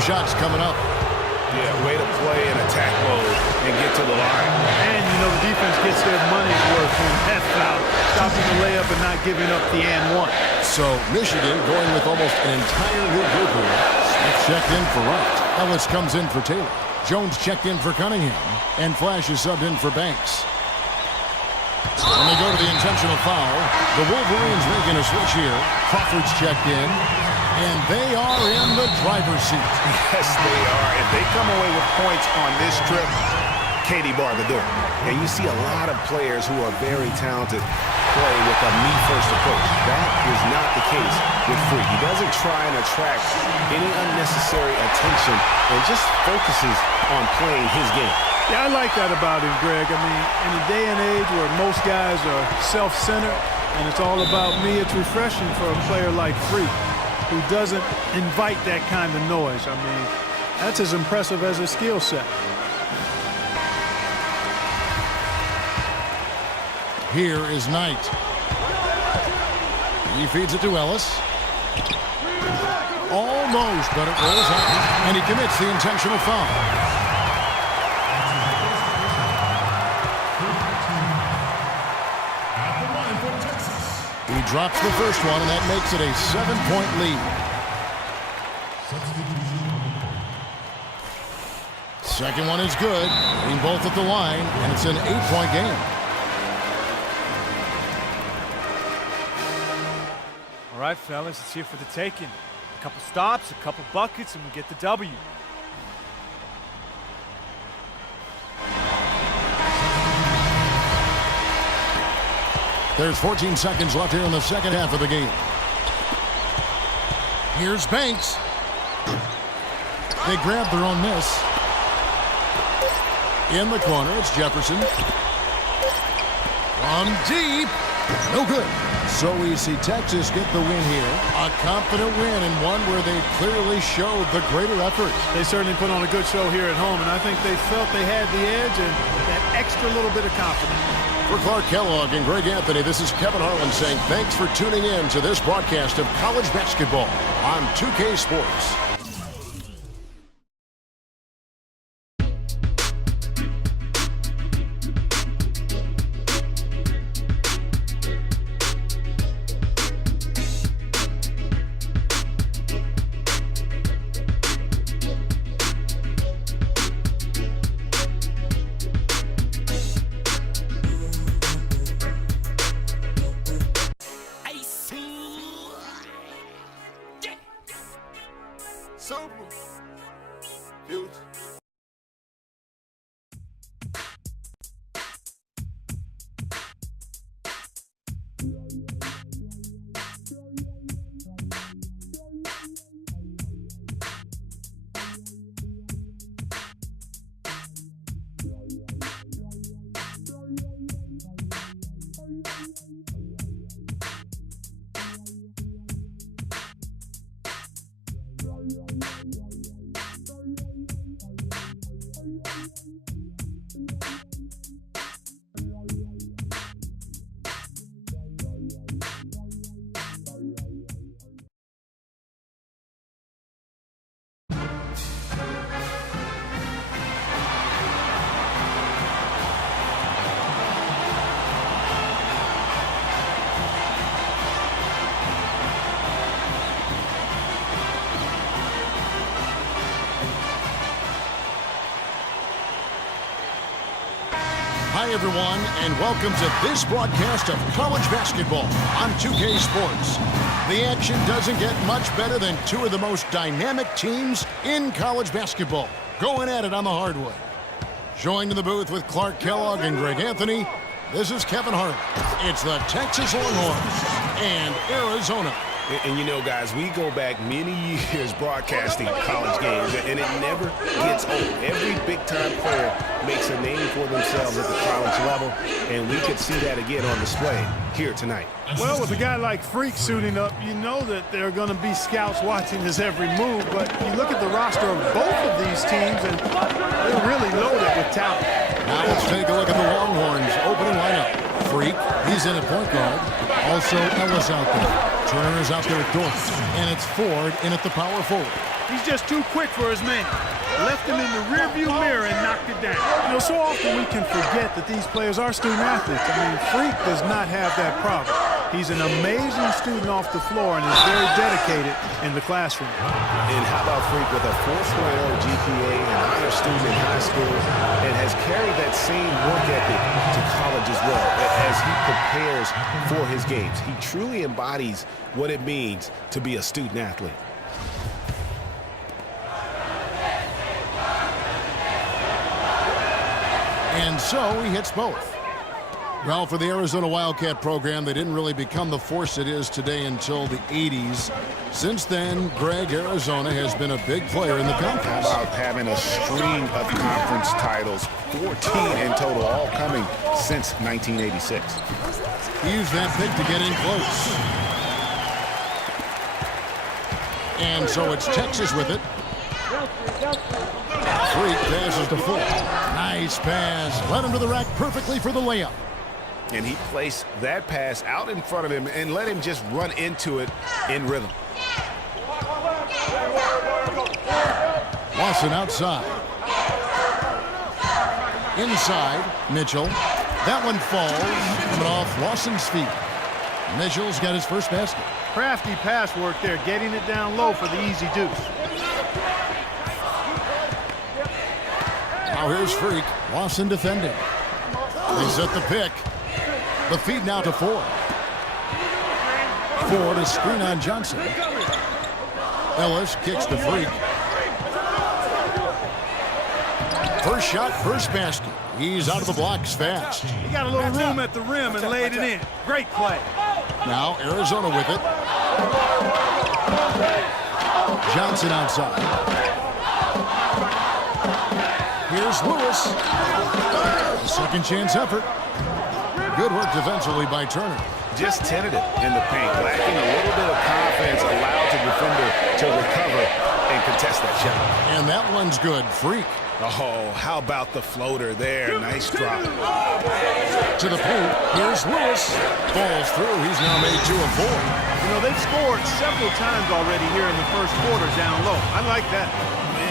shots coming up. Yeah, way to play in attack mode and get to the line. And, you know, the defense gets their money's worth from that foul, stopping the layup and not giving up the and one. So Michigan going with almost an entire new group here. Smith checked in for Wright. Ellis comes in for Taylor. Jones checked in for Cunningham. And Flash is subbed in for Banks. When they go to the intentional foul, the Wolverines making a switch here. Crawford's checked in. And they are in the driver's seat. Yes, they are. If they come away with points on this trip, Katie bar the door. And you see a lot of players who are very talented play with a me-first approach. That is not the case with Freak. He doesn't try and attract any unnecessary attention and just focuses on playing his game. Yeah, I like that about him, Greg. I mean, in a day and age where most guys are self-centered and it's all about me, it's refreshing for a player like Freak who doesn't invite that kind of noise. I mean, that's as impressive as his skill set. Here is Knight. He feeds it to Ellis. Almost, but it rolls out. And he commits the intentional foul. He drops the first one, and that makes it a 7-point lead. Second one is good. Hitting both at the line, and it's an 8-point game. All right, fellas, it's here for the taking. A couple stops, a couple buckets, and we get the W. There's 14 seconds left here in the second half of the game. Here's Banks. They grab their own miss. In the corner, it's Jefferson. From deep. No good. So we see Texas get the win here. A confident win and one where they clearly showed the greater effort. They certainly put on a good show here at home, and I think they felt they had the edge and that extra little bit of confidence. For Clark Kellogg and Greg Anthony, this is Kevin Harlan saying thanks for tuning in to this broadcast of college basketball on 2K Sports. Hi, everyone, and welcome to this broadcast of college basketball on 2K Sports. The action doesn't get much better than two of the most dynamic teams in college basketball going at it on the hardwood. Joined in the booth with Clark Kellogg and Greg Anthony, this is Kevin Harlan. It's the Texas Longhorns and Arizona. And you know, guys, we go back many years broadcasting college games, and it never gets old. Every big-time player makes a name for themselves at the college level, and we could see that again on display here tonight. Well, with a guy like Freak suiting up, you know that there are going to be scouts watching his every move, but you look at the roster of both of these teams, and they're really loaded with talent. Now let's take a look at the Longhorns opening lineup. Freak, he's in at point guard. Also Ellis out there. Turner is out there at Dort. And it's Ford in at the power forward. He's just too quick for his man. Left him in the rearview mirror and knocked it down. You know, so often we can forget that these players are student athletes. I mean, Freak does not have that problem. He's an amazing student off the floor and is very dedicated in the classroom. And how about Freak with a 4.0 GPA, an honor student in high school, and has carried that same work ethic to college as well as he prepares for his games. He truly embodies what it means to be a student athlete. And so he hits both. Well, for the Arizona Wildcat program, they didn't really become the force it is today until the 80s. Since then, Greg, Arizona has been a big player in the conference. How about having a string of conference titles, 14 in total, all coming since 1986. He used that pick to get in close. And so it's Texas with it. Freak passes to Full. Nice pass. Led him to the rack perfectly for the layup. And he placed that pass out in front of him and let him just run into it in rhythm. Lawson outside. Inside, Mitchell. That one falls. Coming off Lawson's feet. Mitchell's got his first basket. Crafty pass work there, getting it down low for the easy deuce. Now here's Freak. Lawson defending. They set the pick. The feed now to Ford. Ford is screen on Johnson. Ellis kicks to Freak. First shot, first basket. He's out of the blocks fast. He got a little room at the rim and laid it in. Great play. Now Arizona with it. Johnson outside. Here's Lewis. Second chance effort. Good work defensively by Turner. Just tentative in the paint, lacking a little bit of confidence, allowed the defender to recover and contest that shot. And that one's good. Freak. Oh, how about the floater there? Nice drop. To the paint. Here's Lewis. Falls through. He's now made 2 of 4. You know, they've scored several times already here in the first quarter down low. I like that.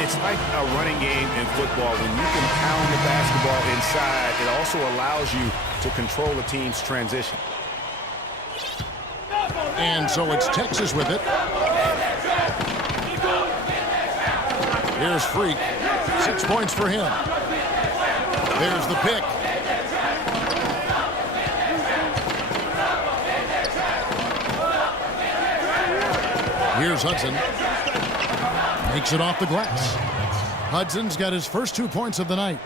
It's like a running game in football. When you can pound the basketball inside, it also allows you to control the team's transition. And so it's Texas with it. Here's Freak. 6 points for him. There's the pick. Here's Hudson. Makes it off the glass. Hudson's got his first 2 points of the night.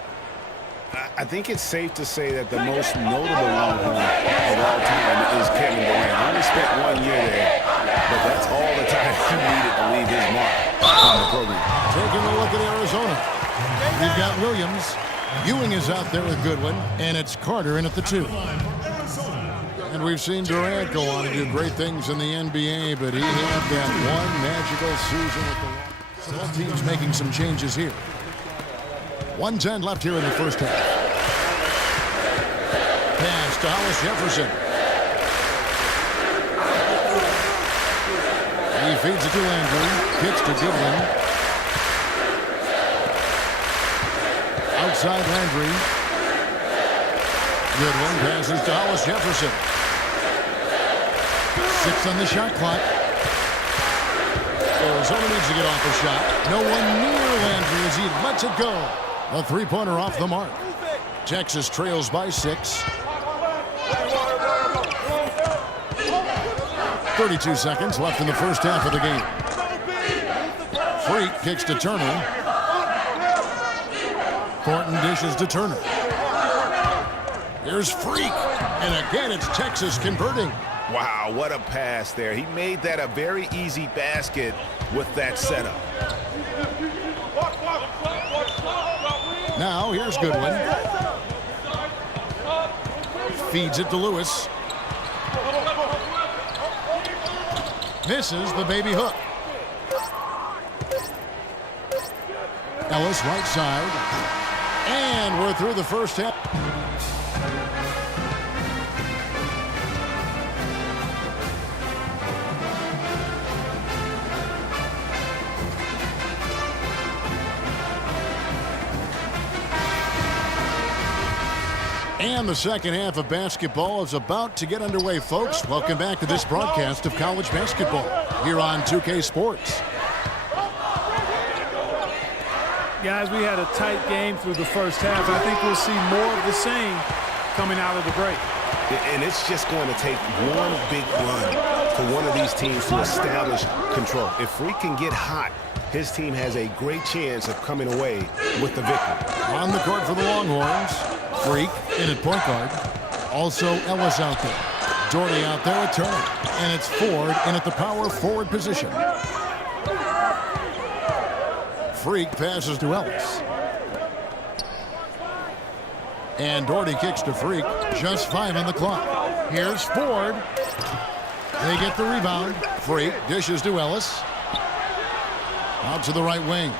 I think it's safe to say that the most notable Longhorn of all time is Kevin Durant. Only spent 1 year there, but that's all the time he needed to leave his mark on the program. Taking a look at Arizona. We've got Williams. Ewing is out there with Goodwin, and it's Carter in at the 2. And we've seen Durant go on to do great things in the NBA, but he had that one magical season with the Longhorns. Both teams making some changes here. 1:10 left here in the first half. Pass to Hollis Jefferson. He feeds it to Landry. Kicks to Goodwin. Outside Landry. Goodwin passes to Hollis Jefferson. 6 on the shot clock. Arizona needs to get off a shot. No one near Landry as he lets it go. A 3-pointer off the mark. Texas trails by 6. 32 seconds left in the first half of the game. Freak kicks to Turner. Thornton dishes to Turner. Here's Freak. And again, it's Texas converting. Wow, what a pass there. He made that a very easy basket with that setup. Now, here's Goodwin. Feeds it to Lewis. Misses the baby hook. Ellis right side. And we're through the first half. And the second half of basketball is about to get underway, folks. Welcome back to this broadcast of college basketball here on 2K Sports. Guys, we had a tight game through the first half. I think we'll see more of the same coming out of the break. And it's just going to take one big run for one of these teams to establish control. If Freak can get hot, his team has a great chance of coming away with the victory. On the court for the Longhorns, Freak in at point guard. Also Ellis out there. Doherty out there at Turner. And it's Ford in at the power forward position. Freak passes to Ellis. And Doherty kicks to Freak. Just 5 on the clock. Here's Ford. They get the rebound. Freak dishes to Ellis. Out to the right wing.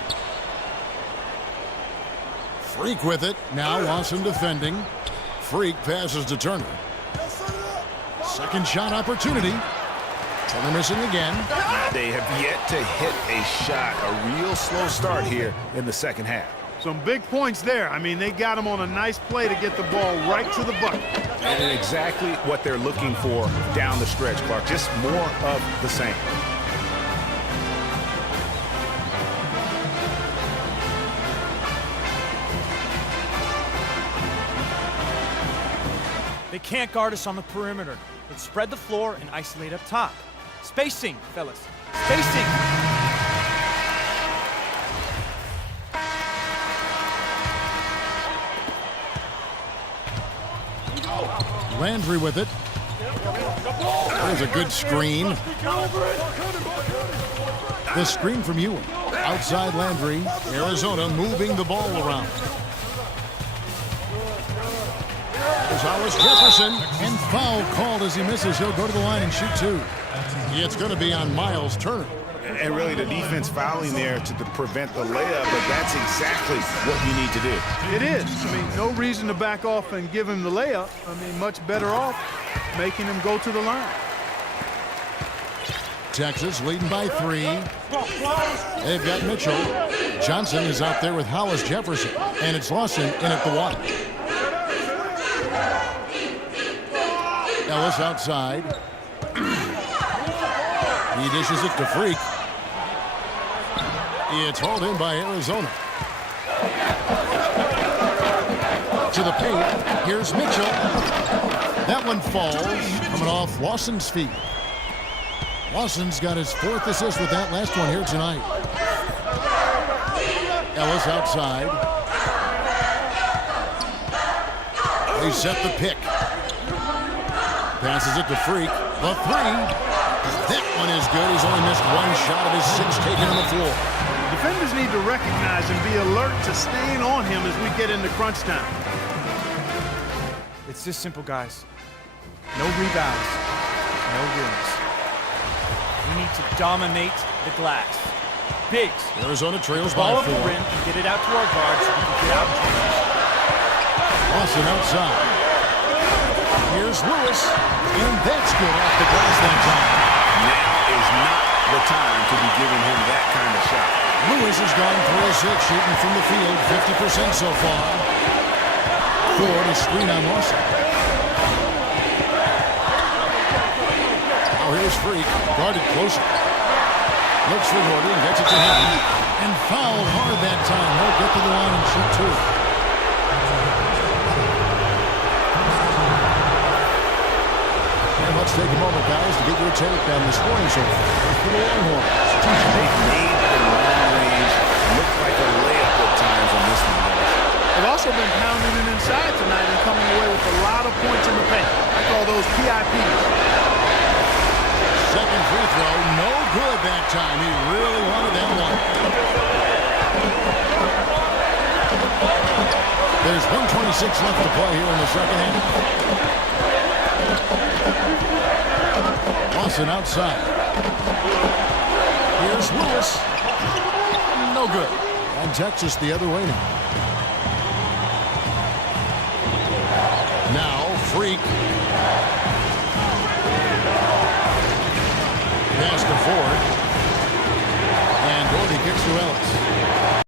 Freak with it. Now Lawson defending. Freak passes to Turner. Second shot opportunity. Turner missing again. They have yet to hit a shot. A real slow start here in the second half. Some big points there. I mean, they got him on a nice play to get the ball right to the bucket. And exactly what they're looking for down the stretch, Clark. Just more of the same. They can't guard us on the perimeter. Let's spread the floor and isolate up top. Spacing, fellas. Spacing. Landry with it. There's a good screen. The screen from Ewing. Outside Landry. Arizona moving the ball around. There's Hollis Jefferson. And foul called as he misses. He'll go to the line and shoot 2. It's going to be on Miles Turner. And really the defense fouling there to prevent the layup, but that's exactly what you need to do. It is. I mean, no reason to back off and give him the layup. I mean, much better off making him go to the line. Texas leading by 3. They've got Mitchell. Johnson is out there with Hollis Jefferson. And it's Lawson in at the 1. Ellis outside. He dishes it to Freak. It's hauled in by Arizona. To the paint. Here's Mitchell. That one falls. Coming off Lawson's feet. Lawson's got his 4th assist with that last one here tonight. Ellis outside. They set the pick. Passes it to Freak. The 3. That one is good. He's only missed 1 shot of his 6 taken on the floor. Defenders need to recognize and be alert to staying on him as we get into crunch time. It's this simple, guys. No rebounds, no rims. We need to dominate the glass. Biggs. Arizona trails by Ball up 4. the rim and get it out to our guards so we can get out. Lawson outside. Here's Lewis. And that's good off the glass that time. Now is not the time to be giving him that kind of shot. Lewis has gone 3 of 6 shooting from the field, 50% so far. Ford is screen on Lawson. Now here's Freak, guarded closer. Looks for Doherty and gets it to him. And fouled hard that time. He'll get to the line and shoot 2. Let's take a moment, guys, to get your take on the scoring so far for the Longhorns. They've made the long range look like a layup at times on this one. They've also been pounding it inside tonight and coming away with a lot of points in the paint. I call those PIPs. Second free throw, no good that time. He really wanted that one. There's 1:26 left to play here in the second half. Lawson outside. Here's Lewis. No good. And Texas the other way now. Now Freak. Pass to Ford. And Doherty kicks to Ellis.